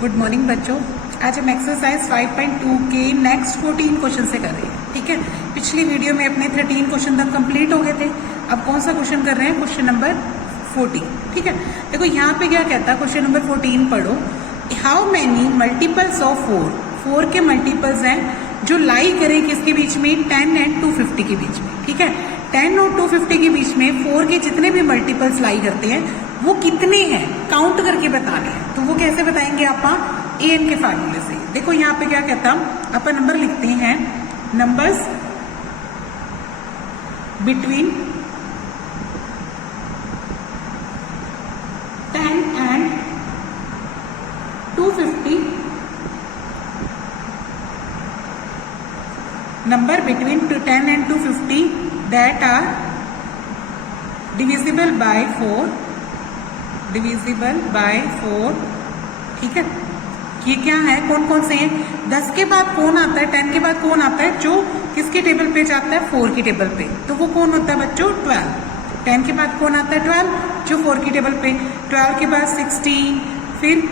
Good morning बच्चों। आज हम एक्सरसाइज 5.2 के नेक्स्ट 14 क्वेश्चन से कर रहे हैं। ठीक है, पिछली वीडियो में अपने 13 क्वेश्चन तक कंप्लीट हो गए थे। अब कौन सा क्वेश्चन कर रहे हैं? Question number 14। ठीक है, देखो यहाँ पे क्या कहता है, क्वेश्चन नंबर 14 पढ़ो। हाउ मैनी मल्टीपल्स ऑफ 4 के मल्टीपल्स हैं जो लाई करें किसके बीच में? 10 एंड 250 के बीच में। ठीक है, 10 और 250 के बीच में 4 के जितने भी मल्टीपल्स लाई करते हैं वो कितने हैं, काउंट करके बताने हैं। तो वो कैसे बताएंगे? आप एन के फार्मूले से। देखो यहाँ पे क्या कहता, अपन नंबर लिखते हैं, numbers between 10 and 250, number between 10 and 250 that are divisible by 4, ठीक है। ये क्या है, कौन कौन से हैं? 10 के बाद कौन आता है, 10 के बाद कौन आता है? जो किसके टेबल पे जाता है? 4 की टेबल पे। तो वो कौन होता है बच्चों? 12। 10 के बाद कौन आता है? 12, जो 4 की टेबल पे। 12 के बाद 16, फिर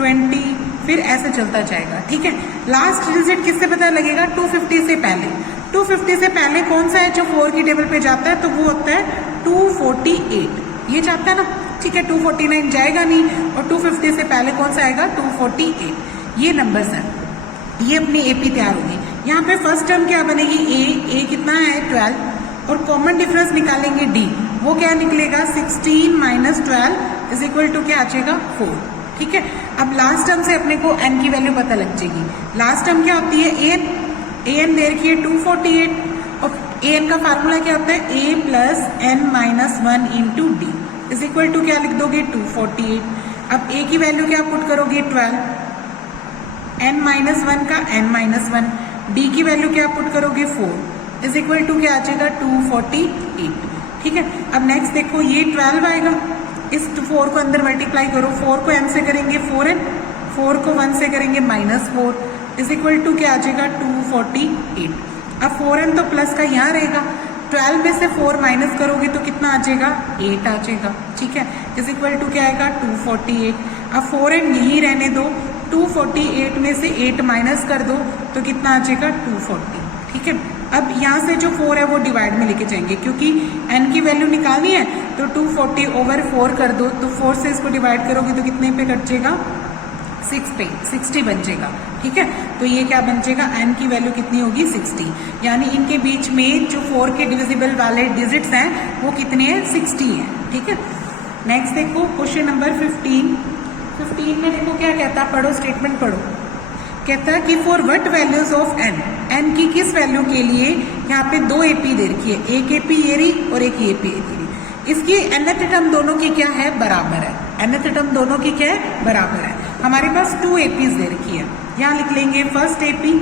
20, फिर ऐसे चलता जाएगा। ठीक है, लास्ट डिजिट किससे पता लगेगा? 250 से पहले। 250 से पहले कौन सा है जो 4 की टेबल पे जाता है? तो वो होता है 248। ये जाता है ना, ठीक है। 249 जाएगा नहीं, और 250 से पहले कौन सा आएगा? 248। ये नंबर्स हैं, ये अपनी एपी तैयार होगी। यहाँ पे फर्स्ट टर्म क्या बनेगी? ए कितना है? 12, और कॉमन डिफरेंस निकालेंगे डी। वो क्या निकलेगा? 16 माइनस 12 इज इक्वल टू क्या आ जाएगा? 4। ठीक है, अब लास्ट टर्म से अपने को एन की वैल्यू पता लग जाएगी। लास्ट टर्म क्या होती है? एन दे रखी है 248, और एन का फार्मूला क्या होता है? A plus N minus 1 into D is equal to क्या लिख दोगे? 248। अब ए की वैल्यू क्या पुट करोगे? 12, एन माइनस 1 का एन माइनस 1, डी की वैल्यू क्या पुट करोगे? 4 इज इक्वल टू क्या आ जाएगा? 248। ठीक है, अब नेक्स्ट देखो, ये 12 आएगा, इस 4 को अंदर मल्टीप्लाई करो। 4 को n से करेंगे 4n, 4 को 1 से करेंगे -4 इज इक्वल टू क्या आ जाएगा? 248। अब 4n तो प्लस का यहाँ रहेगा, 12 में से 4 माइनस करोगे तो कितना आ जाएगा? 8 आ जाएगा। ठीक है, इज इक्वल टू क्या आएगा? 248। अब 4n यही रहने दो, 248 में से 8 माइनस कर दो तो कितना आ जाएगा? 240। ठीक है, अब यहाँ से जो 4 है वो डिवाइड में लेके जाएंगे, क्योंकि n की वैल्यू निकालनी है। तो 240 ओवर 4 कर दो, तो 4 से इसको डिवाइड करोगे तो कितने पे कट जाएगा? 6 पे, 60 बन जाएगा। ठीक है, तो ये क्या बन जाएगा? n की वैल्यू कितनी होगी? 60। यानी इनके बीच में जो 4 के डिविजिबल वाले डिजिट्स हैं वो कितने हैं? 60 हैं। ठीक है, नेक्स्ट देखो क्वेश्चन नंबर 15। 15 में देखो क्या कहता, पढ़ो, स्टेटमेंट पढ़ो। कहता है कि for what values of n की किस वैल्यू के लिए यहाँ पे 2 एपी दे रखी है, एक एपी ये रही और एक एपी ये रही। इसकी nth टर्म दोनों की क्या है? बराबर है। nth टर्म दोनों की क्या है? बराबर है। हमारे पास 2 एपीज दे रखी है, यहाँ लिख लेंगे फर्स्ट एपी,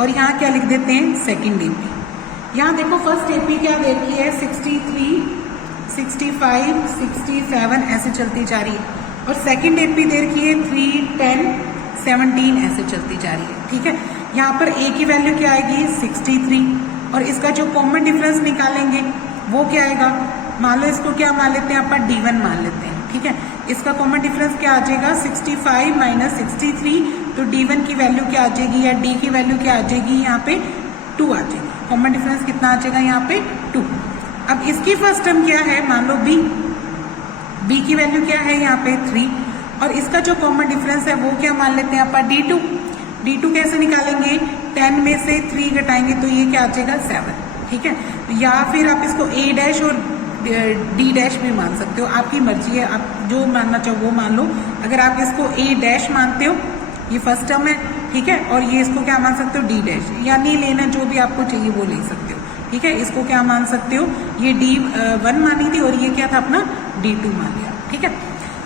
और यहाँ क्या लिख देते हैं? Second AP. यहाँ देखो फर्स्ट एपी क्या दे रखी है? 63, 65, 67 ऐसे चलती जा रही है, और सेकंड एपी दे रखी है 3, 10, 17 ऐसे चलती जा रही है। ठीक है, यहाँ पर ए की वैल्यू क्या आएगी? 63, और इसका जो कॉमन डिफरेंस निकालेंगे वो क्या आएगा? मान लो इसको क्या मान लेते हैं अपन? D1 मान लेते हैं। ठीक है, इसका कॉमन डिफरेंस क्या आ जाएगा? 65 माइनस 63, तो D1 की वैल्यू क्या आ जाएगी, या D की वैल्यू क्या आ जाएगी? यहाँ पे 2 आ जाएगी। कॉमन डिफरेंस कितना आ जाएगा? यहाँ पे 2। अब इसकी फर्स्ट टर्म क्या है? मान लो B की वैल्यू क्या है? यहाँ पे 3, और इसका जो कॉमन डिफरेंस है वो क्या मान लेते हैं अपन? D2 कैसे निकालेंगे? 10 में से 3 घटाएंगे तो ये क्या आ जाएगा? 7। ठीक है, या फिर आप इसको A डैश और D डैश भी मान सकते हो, आपकी मर्जी है, आप जो मानना चाहो वो मान लो। अगर आप इसको A डैश मानते हो, ये फर्स्ट टर्म है, ठीक है, और ये इसको क्या मान सकते हो? D डैश, या नहीं लेना, जो भी आपको चाहिए वो ले सकते हो। ठीक है, इसको क्या मान सकते हो? ये D1 मानी थी, और ये क्या था अपना? D2 मान लिया। ठीक है,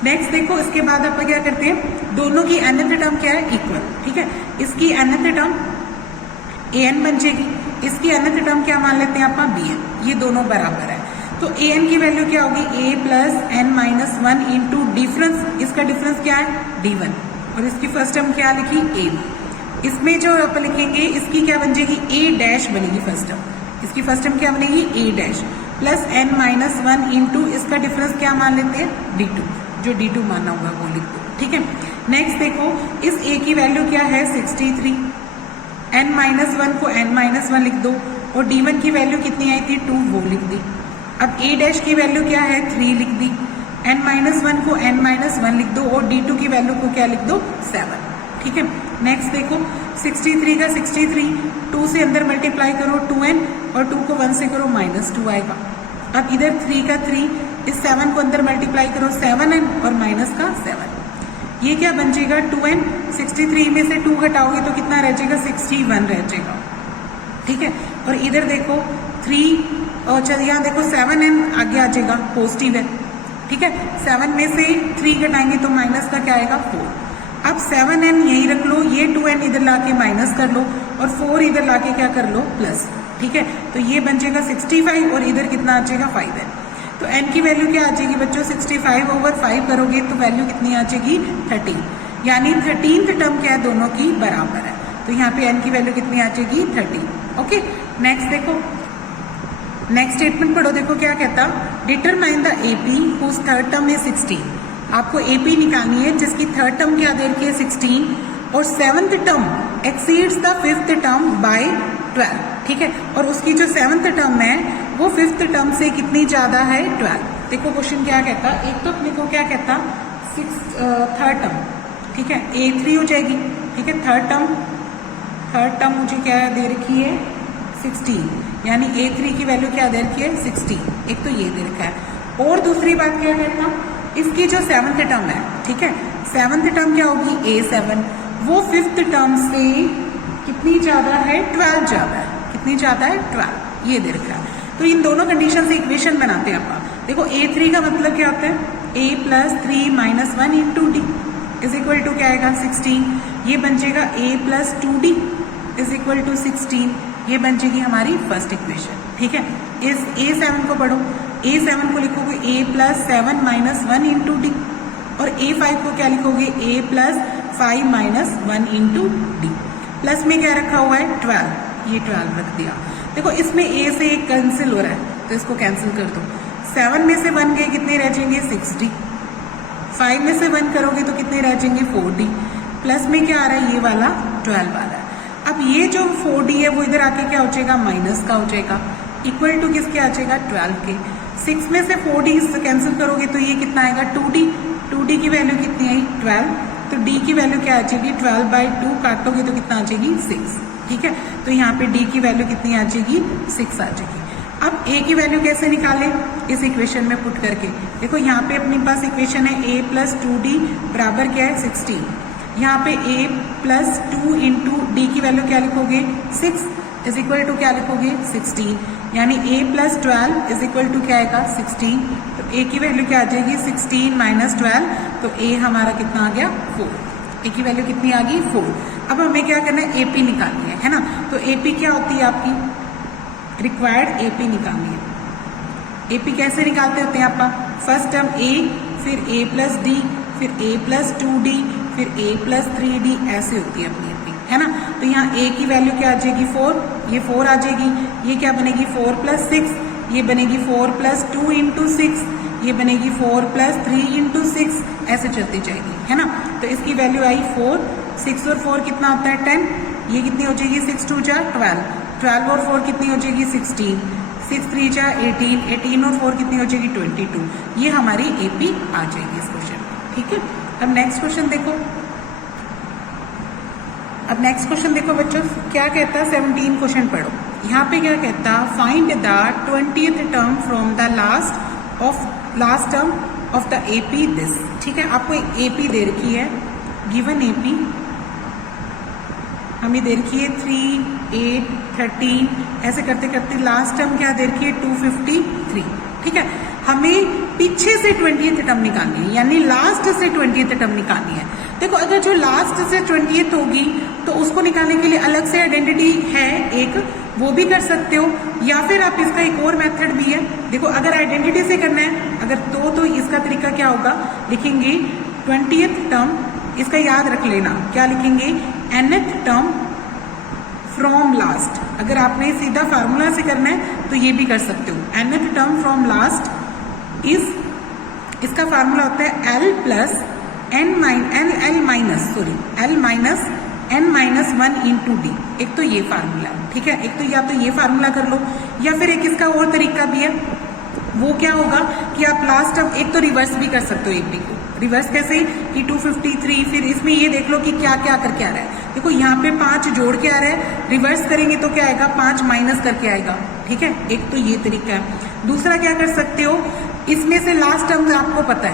नेक्स्ट देखो, इसके बाद आप क्या करते हैं? दोनों की nth टर्म क्या है? इक्वल। ठीक है, इसकी nth टर्म an बन जाएगी, इसकी nth टर्म क्या मान लेते हैं अपन? bn। ये दोनों बराबर है, तो an की वैल्यू क्या होगी? a plus n minus 1 into difference, इसका डिफरेंस क्या है? D1, और इसकी फर्स्ट टर्म क्या लिखी? a। इसमें जो अपन लिखेंगे इसकी क्या बन जाएगी? a डैश बनेगी फर्स्ट टर्म, इसकी फर्स्ट टर्म क्या बनेगी? a dash, plus n minus 1 into इसका डिफरेंस क्या मान लेते हैं? D2। जो D2 माना होगा वो लिख दो, ठीक है। नेक्स्ट देखो, इस A की वैल्यू क्या है 63, n-1 को n-1 लिख दो, और D1 की वैल्यू कितनी आई थी 2, वो लिख दी। अब A डैश की वैल्यू क्या है 3 लिख दी, n-1 को n-1 लिख दो, और D2 की वैल्यू को क्या लिख दो 7, ठीक है। नेक्स्ट देखो, 63 का 63, 2 से अंदर मल्टीप्लाई करो 2n, और 2 को 1 से करो -2 आएगा। अब इधर 3 का 3, इस 7 को अंदर मल्टीप्लाई करो 7n और माइनस का 7, ये क्या बन जाएगा 2n। 63 में से 2 घटाओगे तो कितना रह जाएगा 61 रह जाएगा, ठीक है। और इधर देखो 3 और यहाँ देखो 7n आगे आ जाएगा, पॉजिटिव है, ठीक है। 7 में से 3 घटाएंगे तो माइनस का क्या आएगा 4। अब 7n यही रख लो, ये 2n इधर लाके माइनस कर लो, और 4 इधर लाके क्या कर लो प्लस, ठीक है। तो ये बन जाएगा 65, और इधर कितना आ जाएगा 5n। तो n की वैल्यू क्या आ जाएगी बच्चों 65/5 करोगे तो वैल्यू कितनी आ जाएगी 13, यानी 13th टर्म क्या है दोनों की बराबर है। तो यहाँ पे n की वैल्यू कितनी आ जाएगी 13। ओके, नेक्स्ट देखो, नेक्स्ट स्टेटमेंट पढ़ो, देखो क्या कहता, determine the AP whose third term is 16। आपको AP निकालनी है जिसकी थर्ड टर्म क्या दे रखी है 16, और 7th term exceeds the 5th term by 12, ठीक है। और उसकी जो 7th टर्म है वो 5th टर्म से कितनी ज्यादा है 12। देखो क्वेश्चन क्या कहता, एक तो अपने को क्या कहता थर्ड टर्म, ठीक है, A3 हो जाएगी, ठीक है। थर्ड टर्म मुझे क्या दे रखी है 16, यानी A3 की वैल्यू क्या दे रखी है 16, एक तो ये दे रखा है। और दूसरी बात क्या कहता, इसकी जो 7th टर्म है, ठीक है, 7th टर्म क्या होगी A7, वो 5th टर्म से कितनी ज्यादा है 12 ज्यादा है, कितनी ज्यादा है 12, ये दे रखा है। तो इन दोनों कंडीशन से इक्वेशन बनाते हैं अपन। देखो A3 का मतलब क्या होता है A + 3 - 1 × D is equal to क्या आएगा 16, ये बन जाएगा A + 2D is equal to 16, ये बन जाएगी हमारी फर्स्ट इक्वेशन, ठीक है। इस A7 को पढ़ो, A7 को लिखोगे A + 7 - 1 × D, और A5 को क्या लिखोगे A + 5 - 1 × D। प्लस में क्या रखा हुआ है 12, ये 12 रख दिया। देखो इसमें A से एक कैंसिल हो रहा है तो इसको कैंसिल कर दो, 7 में से 1 गए कितने रह जाएंगे 6D, 5 में से 1 करोगे तो कितने रह जाएंगे 4D, प्लस में क्या आ रहा है ये वाला 12 आ रहा है। अब ये जो 4D है वो इधर आके क्या हो जाएगा माइनस का हो जाएगा, इक्वल टू किसके आ जाएगा 12 के। 6 में से 4D कैंसिल करोगे तो ये कितना आएगा 2D, 2D की वैल्यू कितनी आई 12, तो D की वैल्यू क्या आ जाएगी 12/2 काटोगे तो कितना आ जाएगी 6, ठीक है। तो यहाँ पे D की वैल्यू कितनी आ जाएगी 6 आ जाएगी। अब A की वैल्यू कैसे निकालें, इस इक्वेशन में पुट करके। देखो यहाँ पे अपने पास इक्वेशन है A + 2D बराबर क्या है 16, यहाँ पे A + 2 × D की वैल्यू क्या लिखोगे 6 इज इक्वल टू क्या लिखोगे 16, यानी A + 12 इज इक्वल टू क्या आएगा 16। तो A की वैल्यू क्या आ जाएगी 16 - 12, तो A हमारा कितना आ गया 4, A की वैल्यू कितनी आ गई 4। अब हमें क्या करना है AP निकालनी है ना। तो AP क्या होती है आपकी रिक्वायर्ड AP निकालनी है। AP कैसे निकालते होते हैं आपका, फर्स्ट टर्म A, फिर A + D, फिर A + 2D, फिर A + 3D, ऐसे होती है अपनी AP, है ना। तो यहाँ A की वैल्यू क्या आ जाएगी 4, ये 4 आ जाएगी, ये क्या बनेगी 4 + 6, ये बनेगी 4 + 2 × 6, ये बनेगी 4 + 3 × 6, ऐसे चलती जाएगी, है ना। तो इसकी वैल्यू आई 4, 6 और 4 कितना होता है 10, ये कितनी हो जाएगी 6 × 2 = 12, 12 और 4 कितनी हो जाएगी 16, 6 × 3 = 18, 18 और 4 कितनी हो जाएगी 22, ये हमारी AP आ जाएगी इस क्वेश्चन में, ठीक है। अब नेक्स्ट क्वेश्चन देखो, अब नेक्स्ट क्वेश्चन देखो बच्चों क्या कहता है 17 क्वेश्चन पढ़ो। यहाँ पे क्या कहता, find the 20th term from the last term of the AP this, ठीक है। आपको एक AP दे रखी है, गिवन AP हमें दे रखी है 3, 8, 13, ऐसे करते करते लास्ट टर्म क्या दे रखी है 253, ठीक है। हमें पीछे से 20th टर्म निकालनी है, यानी लास्ट से 20th टर्म निकालनी है। देखो अगर जो लास्ट से 20th होगी तो उसको निकालने के लिए अलग से आइडेंटिटी है एक, वो भी कर सकते हो, या फिर आप इसका एक और मेथड भी है। देखो अगर आइडेंटिटी से करना है अगर तो इसका तरीका क्या होगा, लिखेंगे 20th टर्म, इसका याद रख लेना क्या लिखेंगे nth टर्म फ्रॉम लास्ट। अगर आपने सीधा फार्मूला से करना है तो ये भी कर सकते हो, nth term from last is इसका फार्मूला होता है L plus N minus 1 into d. एक तो ये फार्मूला है, ठीक है। एक तो या तो ये फार्मूला कर लो, या फिर एक इसका और तरीका भी है। वो क्या होगा कि आप लास्ट टर्म एक तो रिवर्स भी कर सकते हो एपी को। रिवर्स कैसे कि 253, फिर इसमें ये देख लो कि क्या क्या करके आ रहा है। देखो यहाँ पे 5 जोड़ के आ रहा है, रिवर्स करेंगे तो क्या आएगा, 5 माइनस करके आएगा, ठीक है। एक तो ये तरीका है। दूसरा क्या कर सकते हो, इसमें से लास्ट टर्म आपको पता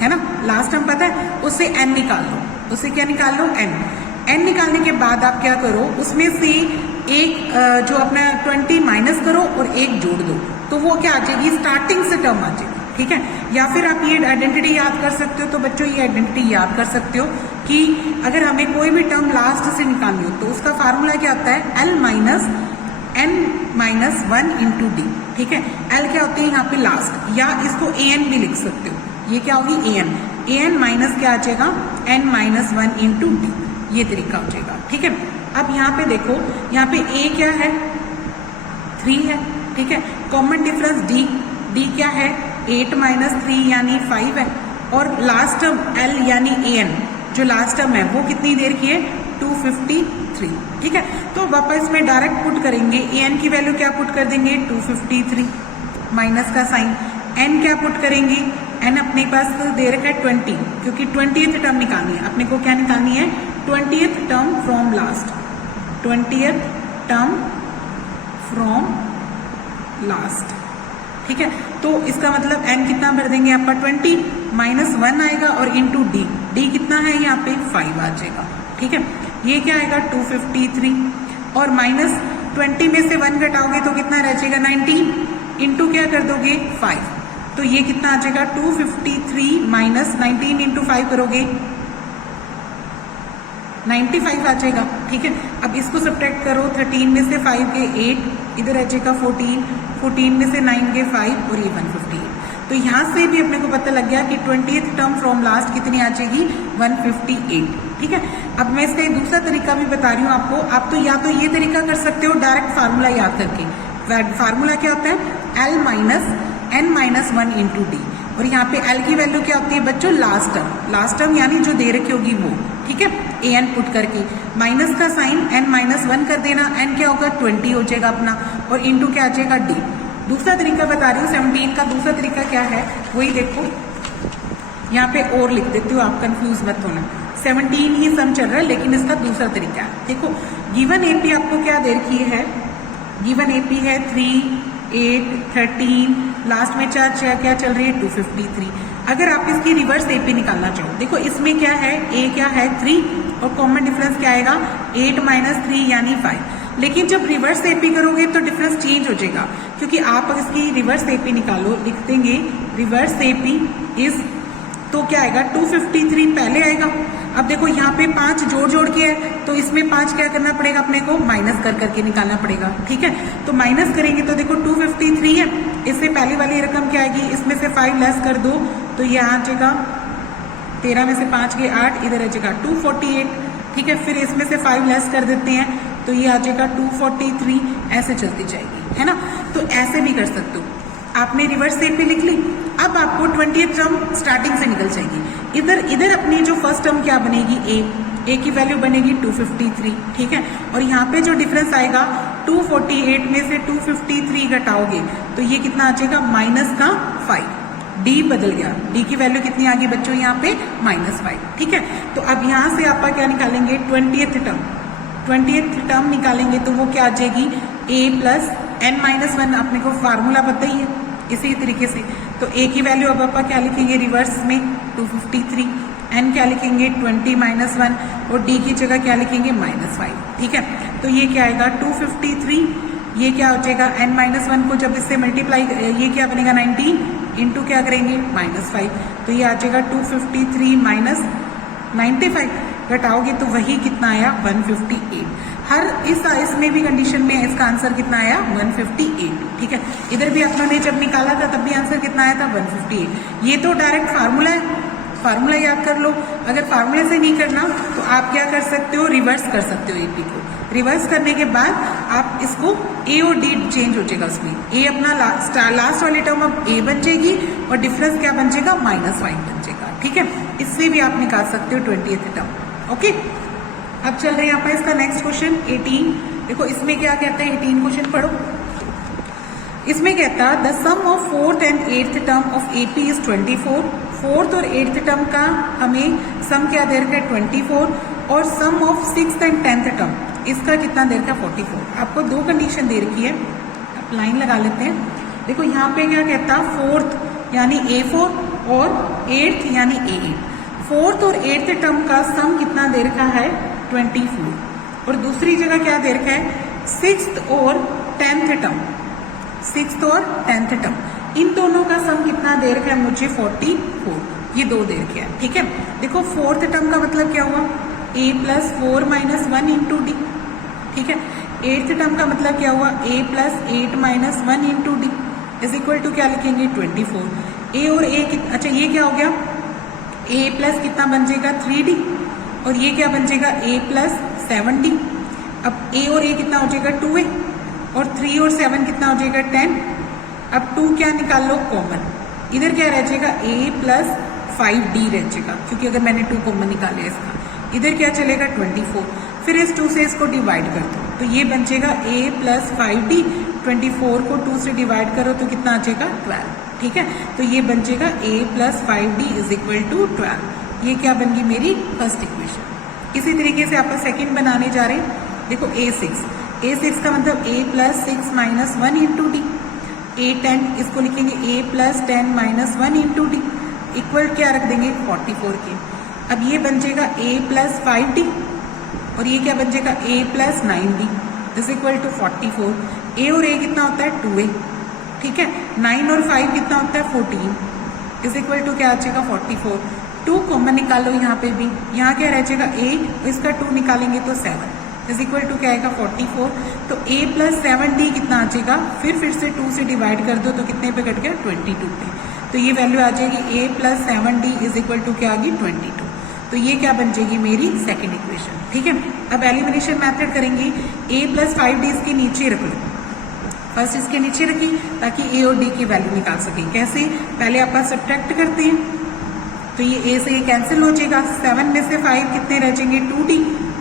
है ना, लास्ट टर्म पता है, उससे एन निकाल लो। उससे क्या निकाल लो, एन निकालने के बाद आप क्या करो, उसमें से एक जो अपना 20 माइनस करो और एक जोड़ दो, तो वो क्या आ जाएगी, स्टार्टिंग से टर्म आ जाएगी, ठीक है। या फिर आप ये आइडेंटिटी याद कर सकते हो। तो बच्चों ये आइडेंटिटी याद कर सकते हो कि अगर हमें कोई भी टर्म लास्ट से निकालनी हो तो उसका फार्मूला क्या होता है, L minus n minus 1 into D, ठीक है। L क्या होती है यहाँ पे लास्ट, या इसको an भी लिख सकते हो। ये क्या होगी, an माइनस क्या आ जाएगा, n माइनस 1 इंटू डी। ये तरीका हो जाएगा, ठीक है। अब यहाँ पे देखो, यहाँ पे a क्या है, 3 है, ठीक है। कॉमन डिफरेंस d क्या है, 8 माइनस 3 यानी 5 है। और लास्ट टर्म l यानी an जो लास्ट टर्म है वो कितनी देर की है, 253, ठीक है। तो वापस में डायरेक्ट पुट करेंगे, an की वैल्यू क्या पुट कर देंगे, 253 माइनस का साइन, n क्या पुट करेंगे, n अपने पास दे रखा है 20, क्योंकि 20th टर्म निकालनी है अपने को। क्या निकालनी है, 20th term from last, 20th term from last, ठीक है। तो इसका मतलब n कितना भर देंगे आपका 20 माइनस 1 आएगा और इंटू डी कितना है यहाँ पे 5 आ जाएगा, ठीक है। ये क्या आएगा 253 और माइनस 20 में से 1 घटाओगे तो कितना रह जाएगा 19, इंटू क्या कर दोगे 5, तो ये कितना आ जाएगा 253 माइनस 19 इंटू 5 करोगे 95 आ जाएगा, ठीक है। अब इसको सब्ट्रैक्ट करो, 13 में से 5 के 8, इधर आ जाएगा 14 में से 9 के 5 और ये 158। तो यहाँ से भी अपने को पता लग गया कि 20th टर्म फ्रॉम लास्ट कितनी आ जाएगी, 158, ठीक है। अब मैं इसका एक दूसरा तरीका भी बता रही हूँ आपको। आप तो या तो ये तरीका कर सकते हो डायरेक्ट फार्मूला याद करके। फार्मूला क्या होता है, L minus n minus 1 into D. और यहाँ पे L की वैल्यू क्या होती है बच्चों, लास्ट टर्म यानी जो दे रखी होगी वो, ठीक है। an पुट करके माइनस का साइन n माइनस 1 कर देना, n क्या होगा 20 हो जाएगा अपना, और इंटू क्या आ जाएगा d। दूसरा तरीका बता रही हूँ 17 का। दूसरा तरीका क्या है वही देखो, यहाँ पे और लिख देती हूँ, आप कंफ्यूज मत होना। 17 ही सम चल रहा है लेकिन इसका दूसरा तरीका है। देखो गिवन एपी आपको क्या दे रखी है, गिवन एपी है 3, 8, 13, लास्ट में क्या चल रही है 253। अगर आप इसकी रिवर्स एपी निकालना चाहो, देखो इसमें क्या है, a क्या है 3 और कॉमन डिफरेंस क्या आएगा 8 माइनस 3 यानी 5। लेकिन जब रिवर्स एपी करोगे तो डिफरेंस चेंज हो जाएगा, क्योंकि आप अगर इसकी रिवर्स एपी निकालो, लिख देंगे रिवर्स एपी इज, तो क्या आएगा 253 पहले आएगा। अब देखो यहाँ पे 5 जोड़ के है, तो इसमें 5 क्या करना पड़ेगा अपने को, माइनस करके निकालना पड़ेगा, ठीक है। तो माइनस करेंगे तो देखो 253 है, इससे पहले वाली रकम क्या आएगी, इसमें से 5 लेस कर दो तो ये आ जाएगा 13 में से 5 के 8, इधर आ जाएगा 248, ठीक है। फिर इसमें से 5 लेस कर देते हैं तो ये आ जाएगा 243, ऐसे चलती जाएगी, है ना। तो ऐसे भी कर सकते हो। आपने रिवर्स एपी लिख ली, अब आपको 20th टर्म स्टार्टिंग से निकल जाएगी। इधर अपनी जो फर्स्ट टर्म क्या बनेगी, a की वैल्यू बनेगी 253, ठीक है। और यहाँ पे जो डिफरेंस आएगा 248 में से 253 घटाओगे तो ये कितना आ जाएगा माइनस का 5, d बदल गया, d की वैल्यू कितनी आ गई बच्चों यहाँ पे -5, ठीक है। तो अब यहाँ से आप क्या निकालेंगे 20th टर्म निकालेंगे तो वो क्या आ जाएगी a प्लस n माइनस 1, अपने को फार्मूला पता ही है इसी तरीके से। तो a की वैल्यू अब आप क्या लिखेंगे रिवर्स में 253, n क्या लिखेंगे 20 माइनस 1 और d की जगह क्या लिखेंगे -5, ठीक है। तो ये क्या आएगा 253, ये क्या हो जाएगा n माइनस 1 को जब इससे मल्टीप्लाई, ये क्या बनेगा 19 इंटू क्या करेंगे -5, तो ये आ जाएगा 253 माइनस 95, घटाओगे तो वही कितना आया 158। हर इसमें भी कंडीशन में इसका आंसर कितना आया 158, ठीक है। इधर भी अपनों ने जब निकाला था तब भी आंसर कितना आया था 158। ये तो डायरेक्ट फार्मूला है, फार्मूला याद कर लो। अगर फार्मूले से नहीं करना तो आप क्या कर सकते हो, रिवर्स कर सकते हो एपी को। रिवर्स करने के बाद आप इसको ए और डी चेंज हो जाएगा उसमें। ए अपना लास्ट वाली टर्म अब ए बन जाएगी और डिफरेंस क्या बन जाएगा, -5 बन जाएगा। ठीक है, इससे भी आप निकाल सकते हो 20th टर्म। ओके, अब चल रहे हैं यहाँ पर इसका नेक्स्ट क्वेश्चन 18। देखो इसमें क्या कहता है, 18 क्वेश्चन पढ़ो। इसमें कहता है the sum of 4th and 8th term of AP is 24। 4th और 8th टर्म का हमें सम क्या दे रखा है, 24, और सम of 6th and 10th term इसका कितना दे रखा है, 44। आपको दो कंडीशन दे रखी है, आप लाइन लगा लेते हैं। देखो यहाँ पे क्या कहता है, 4th यानी A4 और 8th यानी A8। 4th और 8th टर्म का सम कितना दे रखा है, 24, और दूसरी जगह क्या दे रखा है, 6th और 10th टर्म। 6th और 10th टर्म इन दोनों का सम कितना दे रखा है मुझे, 44। ये दो दे रखे हैं। ठीक है, देखो 4th टर्म का मतलब क्या हुआ, a + 4 - 1 × d। ठीक है, 8th टर्म का मतलब क्या हुआ, a + 8 - 1 × d is equal to क्या लिखेंगे, 24। a और a अच्छा ये क्या हो गया, a प्लस कितना बन जाएगा, 3d, और ये क्या बन जाएगा, a + 7d। अब a और a कितना हो जाएगा, 2a, और 3 और 7 कितना हो जाएगा, 10। अब 2 क्या निकाल लो, कॉमन। इधर क्या रह जाएगा, a + 5d रह जाएगा, क्योंकि अगर मैंने 2 कॉमन निकाले इसका। इधर क्या चलेगा, 24। फिर इस 2 से इसको डिवाइड कर दो तो ये बन जाएगा a + 5d। 24 को 2 से डिवाइड करो तो कितना आ जाएगा, 12। ठीक है, तो ये बन जाएगा a + 5d = 12। ये क्या बन गई मेरी फर्स्ट इक्वेशन। इसी तरीके से आप सेकंड बनाने जा रहे हैं। देखो a6 का मतलब a + 6 - 1 × d। a10 इसको लिखेंगे a + 10 - 1 × d इक्वल क्या रख देंगे, 44 के। अब ये बन जाएगा a + 5d, और ये क्या बन जाएगा, a + 9d = 44। a और a कितना होता है, 2a। ठीक है, 9 और 5 कितना होता है, 14 = क्या आ जाएगा, 44। 2 कॉमन निकालो यहाँ पे भी, यहाँ क्या रह जाएगा, a, इसका 2 निकालेंगे तो 7 = क्या आएगा, 44। तो a + 7d कितना आ जाएगा, फिर से 2 से डिवाइड कर दो तो कितने पे कट गया, 22 पे। तो ये वैल्यू आ जाएगी a + 7d = क्या आ गई, 22। तो ये क्या बन जाएगी मेरी सेकंड इक्वेशन। ठीक है, अब एलिमिनेशन मेथड करेंगे। a + 5d इसके नीचे रख लो, फर्स्ट इसके नीचे रखी ताकि a और d की वैल्यू निकाल सकें। कैसे, पहले आप सब्ट्रैक्ट करते हैं तो ये a से ये कैंसिल हो जाएगा। 7 में से 5 कितने रह जाएंगे, 2d।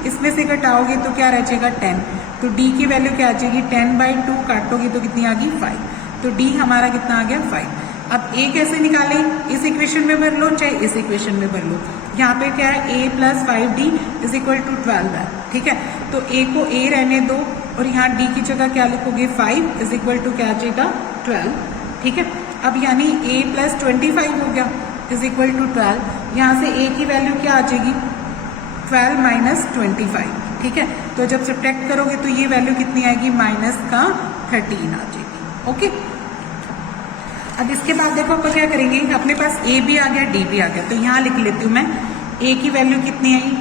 इसमें से घटाओगे तो क्या रह जाएगा, 10। तो d की वैल्यू क्या आ जाएगी, 10/2 काटोगे तो कितनी आ गई, 5। तो d हमारा कितना आ गया, 5। अब a कैसे निकालें, इस इक्वेशन में भर लो चाहे इस इक्वेशन में भर लो। यहाँ पे क्या है, a + 5d = 12 है। ठीक है, तो a को a रहने दो और यहाँ d की जगह क्या लिखोगे, 5 = क्या आ जाएगा, 12। ठीक है, अब यानी a + 25 हो गया = 12। यहाँ से a की वैल्यू क्या आ जाएगी, 12 - 25। ठीक है, तो जब सब्ट्रैक्ट करोगे तो ये वैल्यू कितनी आएगी, -13 आ जाएगी। ओके, अब इसके बाद देखो अपन क्या करेंगे, अपने पास a भी आ गया, d भी आ गया, तो यहाँ लिख लेती हूँ मैं। a की वैल्यू कितनी आई,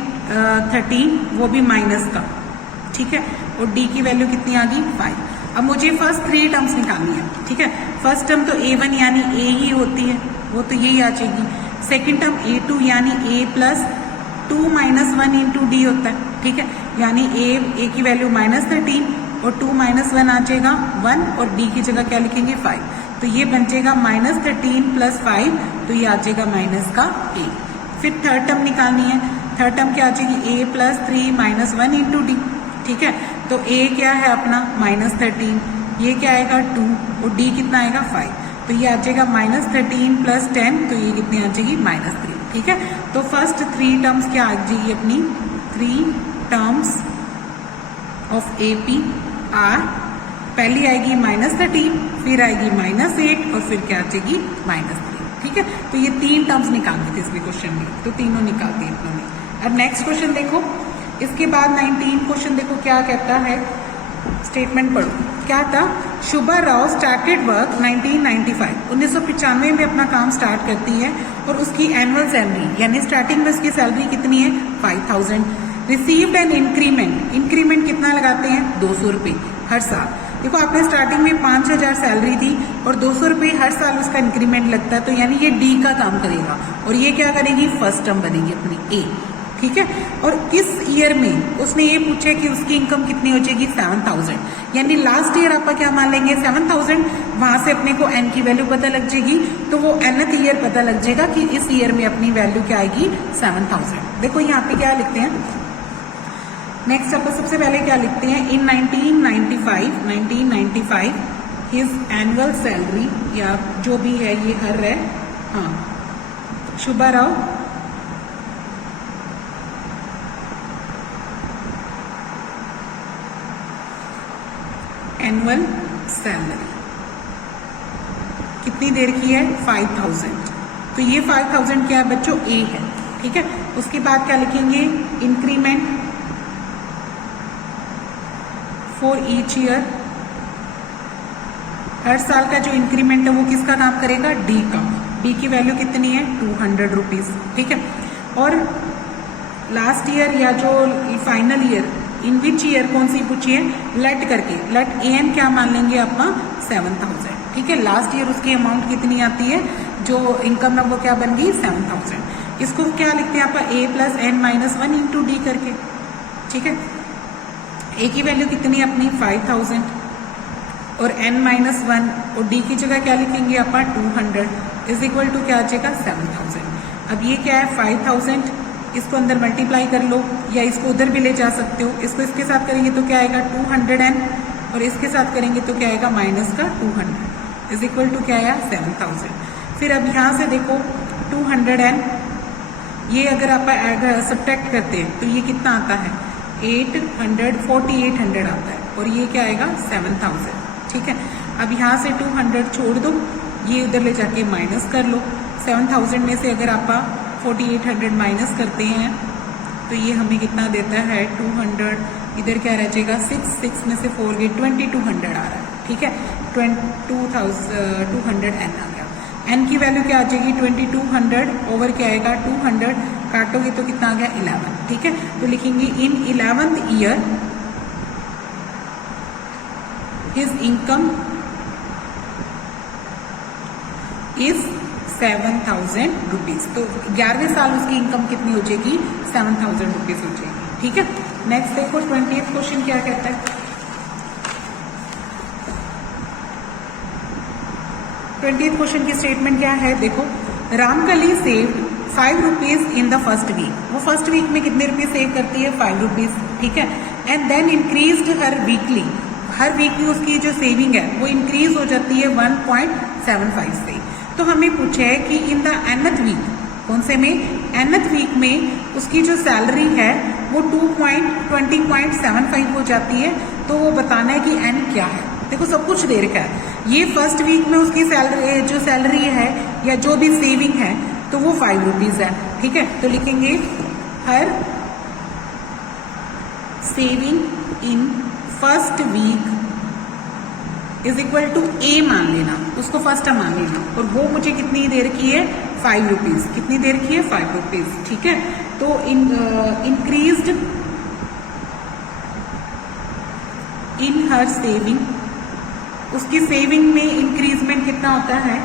13, वो भी माइनस का। ठीक है, और d की वैल्यू कितनी आ गई, 5। अब मुझे फर्स्ट 3 टर्म्स निकालनी है। ठीक है, फर्स्ट टर्म तो a1 यानी a ही होती है, वो तो यही आ जाएगी। सेकेंड टर्म a2 यानी a + 2 - 1 × d होता है। ठीक है, यानी a की वैल्यू -13 और 2 - 1 आ जाएगा 1, और d की जगह क्या लिखेंगे, 5। तो ये बन जाएगा -13 + 5, तो ये आ जाएगा -8। फिर थर्ड टर्म निकालनी है। थर्ड टर्म क्या आ जाएगी, a + 3 - 1 × d। ठीक है, तो a क्या है अपना, -13, ये क्या आएगा, 2, और d कितना आएगा, 5। तो ये आ जाएगा -13 + 10, तो ये कितनी आ जाएगी, -3। ठीक है, तो फर्स्ट 3 टर्म्स क्या आ जाएगी अपनी, 3 टर्म्स ऑफ AP आर, पहली आएगी -13, फिर आएगी -8, और फिर क्या आ जाएगी, -3। ठीक है, तो ये 3 टर्म्स निकालने थे इसमें क्वेश्चन में, तो तीनों निकाल दिए इन्होंने। अब नेक्स्ट क्वेश्चन देखो, इसके बाद 19 क्वेश्चन देखो क्या कहता है, स्टेटमेंट पढ़ो। क्या था, शुभा राव स्टार्टेड वर्क 1995, 1995 में अपना काम स्टार्ट करती है, और उसकी एनुअल सैलरी यानी स्टार्टिंग में उसकी सैलरी कितनी है, 5000। रिसीव्ड एन इंक्रीमेंट, इंक्रीमेंट कितना लगाते हैं, 200 रुपये हर साल। देखो आपने स्टार्टिंग में 5,000 सैलरी दी और 200 रुपये हर साल उसका इंक्रीमेंट लगता है, तो यानी ये डी का काम करेगा और ये क्या करेगी, फर्स्ट टर्म बनेगी अपनी ए, ठीक है। और इस ईयर में उसने ये पूछा कि उसकी इनकम कितनी हो जाएगी, 7,000, यानी लास्ट ईयर आप क्या मान लेंगे 7,000, वहां से अपने को एन की वैल्यू पता लग जाएगी, तो वो nth ईयर पता लग जाएगा कि इस ईयर में अपनी वैल्यू क्या आएगी, 7,000। देखो यहाँ पे क्या लिखते हैं, नेक्स्ट आप सबसे पहले क्या लिखते हैं, इन 1995 हिज एनुअल सैलरी, या जो भी है ये हर है, हाँ, शुभा राव एनुअल सैलरी कितनी देर की है, 5,000, तो ये 5,000 क्या है बच्चों, ए है, ठीक है। उसके बाद क्या लिखेंगे, इंक्रीमेंट फॉर ईच ईयर, हर साल का जो इंक्रीमेंट है वो किसका काम करेगा, डी का, डी की वैल्यू कितनी है, 200 रुपीज, ठीक है। और लास्ट ईयर या जो final year, in which year कौन सी पूछी है, लेट करके, लेट ए एन क्या मान लेंगे आप, 7,000, ठीक है। लास्ट ईयर उसकी अमाउंट कितनी आती है, जो इनकम है वो क्या बन गई, 7,000। इसको क्या लिखते हैं आप, A plus N minus 1 into D करके, ठीक है। ए की वैल्यू कितनी है अपनी, 5,000 और n माइनस 1 और डी की जगह क्या लिखेंगे आप, 200 इज इक्वल टू क्या आ जाएगा, 7,000। अब ये क्या है, 5,000, इसको अंदर मल्टीप्लाई कर लो या इसको उधर भी ले जा सकते हो, इसको इसके साथ करेंगे तो क्या आएगा, 200n, और इसके साथ करेंगे तो क्या आएगा, माइनस का 200 इज इक्वल टू क्या आया, 7,000। फिर अब यहाँ से देखो 200n, ये अगर आप सब्ट्रैक्ट करते हैं तो ये कितना आता है, 4800 आता है, और ये क्या आएगा, 7,000, ठीक है। अब यहाँ से 200 छोड़ दो, ये उधर ले जाके माइनस कर लो, 7,000 में से अगर आप 4800 माइनस करते हैं तो ये हमें कितना देता है, 200, इधर क्या रह जाएगा, 6 में से 4 गए, 2200 आ रहा है, ठीक है। 200n आ गया, n की वैल्यू क्या आ जाएगी, 2200 ओवर क्या आएगा, 200 काटोगे तो कितना आ गया, 11, ठीक है। तो लिखेंगे इन 11th year his income is 7,000 rupees, तो 11वें साल उसकी इनकम कितनी हो जाएगी, 7,000 रुपीज हो जाएगी, ठीक है। नेक्स्ट देखो 20th क्वेश्चन क्या कहता है, 20th क्वेश्चन की स्टेटमेंट क्या है, देखो Ramkali saved 5 rupees in the first week, वो फर्स्ट वीक में कितने रुपए सेव करती है, 5 रुपीज, ठीक है। And then increased her weekly, हर वीकली उसकी जो सेविंग है वो इंक्रीज हो जाती है 1.75 से। तो हमें पूछा है कि इन द nth वीक, कौन से में, nth वीक में उसकी जो सैलरी है वो 20.75 हो जाती है, तो वो बताना है कि n क्या है। देखो सब कुछ दे रखा है, ये फर्स्ट वीक में उसकी सैलरी, जो सैलरी है या जो भी सेविंग है तो वो 5 रुपीज है, ठीक है। तो लिखेंगे हर saving in first week is equal to A मान लेना, उसको फर्स्ट मान लेना, और वो मुझे कितनी देर की है, 5 रुपीज, कितनी देर की है, 5 रुपीज, ठीक है। तो इंक्रीज्ड इन हर सेविंग, उसकी सेविंग में इंक्रीजमेंट कितना होता है,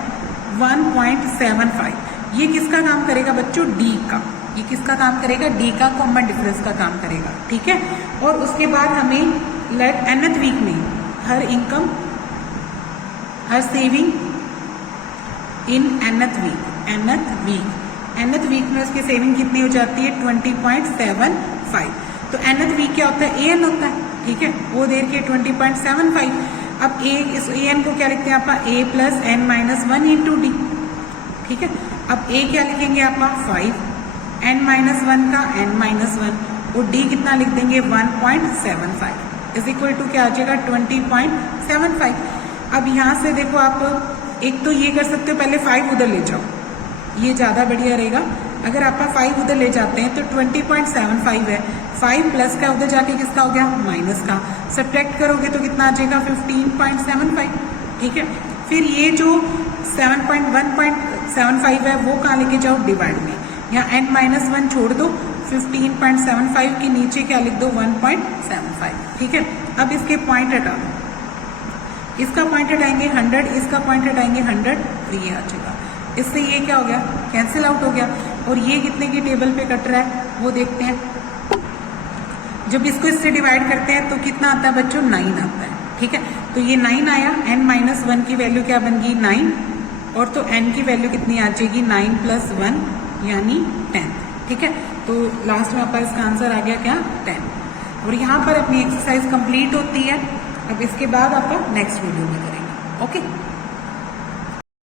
1.75, ये किसका काम करेगा बच्चों, डी का, ये किसका काम करेगा, डी का कॉमन डिफरेंस का काम करेगा, ठीक है। और उसके बाद हमें लेट nth वीक में हर इनकम, हर सेविंग इन nth वीक में उसकी सेविंग कितनी हो जाती है, 20.75। तो nth वीक क्या होता है, an होता है, ठीक है, वो देर के 20.75। अब इस an को क्या लिखते हैं आप, a plus n minus 1 into D, ठीक है। अब a क्या लिखेंगे आप, 5, n माइनस 1 का n माइनस 1, और d कितना लिख देंगे, 1.75 इज इक्वल टू क्या आ जाएगा, 20.75। अब यहाँ से देखो आप एक तो ये कर सकते हो, पहले 5 उधर ले जाओ, ये ज्यादा बढ़िया रहेगा। अगर आप 5 उधर ले जाते हैं तो 20.75 है, 5 प्लस का उधर जाके किसका हो गया, माइनस का, सब्ट्रैक्ट करोगे तो कितना आ जाएगा, 15.75, ठीक है। फिर ये जो 1.75 है वो कहाँ लेके जाओ, डिवाइड में, यहाँ n माइनस 1 छोड़ दो, 15.75 के नीचे क्या लिख दो, 1.75, ठीक है। अब इसके पॉइंट हटा दो, इसका पॉइंट हटाएंगे 100, इसका पॉइंट हटाएंगे 100, तो ये आ जाएगा। इससे ये क्या हो गया, कैंसिल आउट हो गया। और ये कितने की टेबल पे कट रहा है वो देखते हैं। जब इसको इससे डिवाइड करते हैं तो कितना आता है बच्चों, 9 आता है। ठीक है, तो ये 9 आया। n-1 की वैल्यू क्या बन गई, 9, और तो n की वैल्यू कितनी आ जाएगी, 9 + 1 यानी 10। ठीक है, तो लास्ट में आपका इसका आंसर आ गया क्या, 10। और यहाँ पर अपनी एक्सरसाइज कंप्लीट होती है। अब इसके बाद आपका नेक्स्ट वीडियो में करेंगे। ओके।